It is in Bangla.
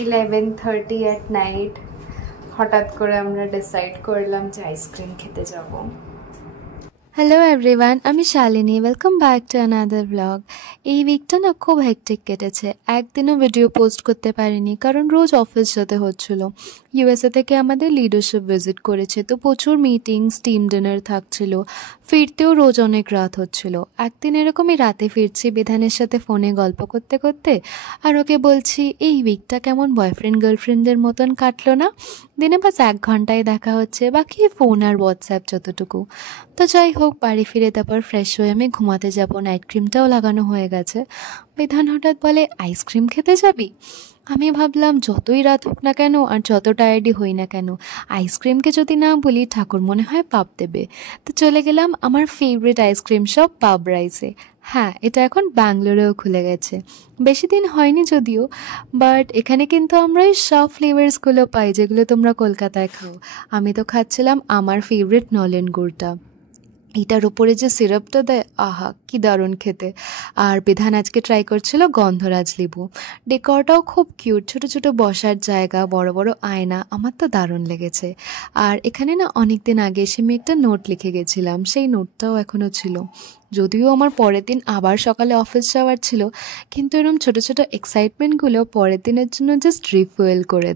11:30 at night হঠাৎ করে আমরা ডিসাইড করলাম যে আইসক্রিম খেতে যাব। হ্যালো এভরিওয়ান, আমি Shalini. Welcome back to another blog. এই উইকটা না খুব হেক্টিক কেটেছে। একদিনও ভিডিও পোস্ট করতে পারিনি কারণ রোজ অফিস যেতে হচ্ছিল। ইউএসএ থেকে আমাদের লিডারশিপ ভিজিট করেছে, তো প্রচুর মিটিংস, টিম ডিনার থাকছিল। ফিরতেও রোজ অনেক রাত হচ্ছিল। একদিন এরকমই রাতে ফিরছি বিধানের সাথে ফোনে গল্প করতে করতে, আর ওকে বলছি এই উইকটা কেমন বয়ফ্রেন্ড গার্লফ্রেন্ডের মতন কাটলো না, দিনে বাস 1 ঘন্টায় দেখা হচ্ছে, বাকি ফোন আর হোয়াটসঅ্যাপ যতটুকু। তো যাই হোক, বাড়ি ফিরে তারপর ফ্রেশ হয়ে আমি ঘুমাতে যাব, নাইট ক্রিমটাও লাগানো হয়ে গেছে। বিধান হঠাৎ বলে আইসক্রিম খেতে যাবি? আমি ভাবলাম যতই রাত হোক না কেন আর যত টায়ার্ডই হই না কেন, আইসক্রিমকে যদি না বলি ঠাকুর মনে হয় পাপ দেবে। তো চলে গেলাম আমার ফেভারিট আইসক্রিম শপ পাব রাইসে। হ্যাঁ, এটা এখন ব্যাঙ্গালোরেও খুলে গেছে। বেশি দিন হয়নি যদিও, বাট এখানে কিন্তু আমরা এই সব ফ্লেভার্সগুলো পাই যেগুলো তোমরা কলকাতায় খাও। আমি তো খাচ্ছিলাম আমার ফেভারিট নলেন গুড়টা। এটার উপরে যে সিরাপটা দেয়, আহা কি দারুণ খেতে। আর বিধান আজকে ট্রাই করছিল গন্ধরাজ লেবু। ডেকরটাও খুব কিউট, ছোট ছোট বসার জায়গা, বড় বড় আয়না, আমার তো দারুণ লেগেছে। আর এখানে না অনেক দিন আগে এসে আমি একটা নোট লিখে গেছিলাম, সেই নোটটাও এখনও ছিল। যদিও আমার পরের দিন আবার সকালে অফিস যাওয়ার ছিল, কিন্তু এরকম ছোট ছোট এক্সাইটমেন্টগুলো পরের দিনের জন্য জাস্ট রিফুয়েল করে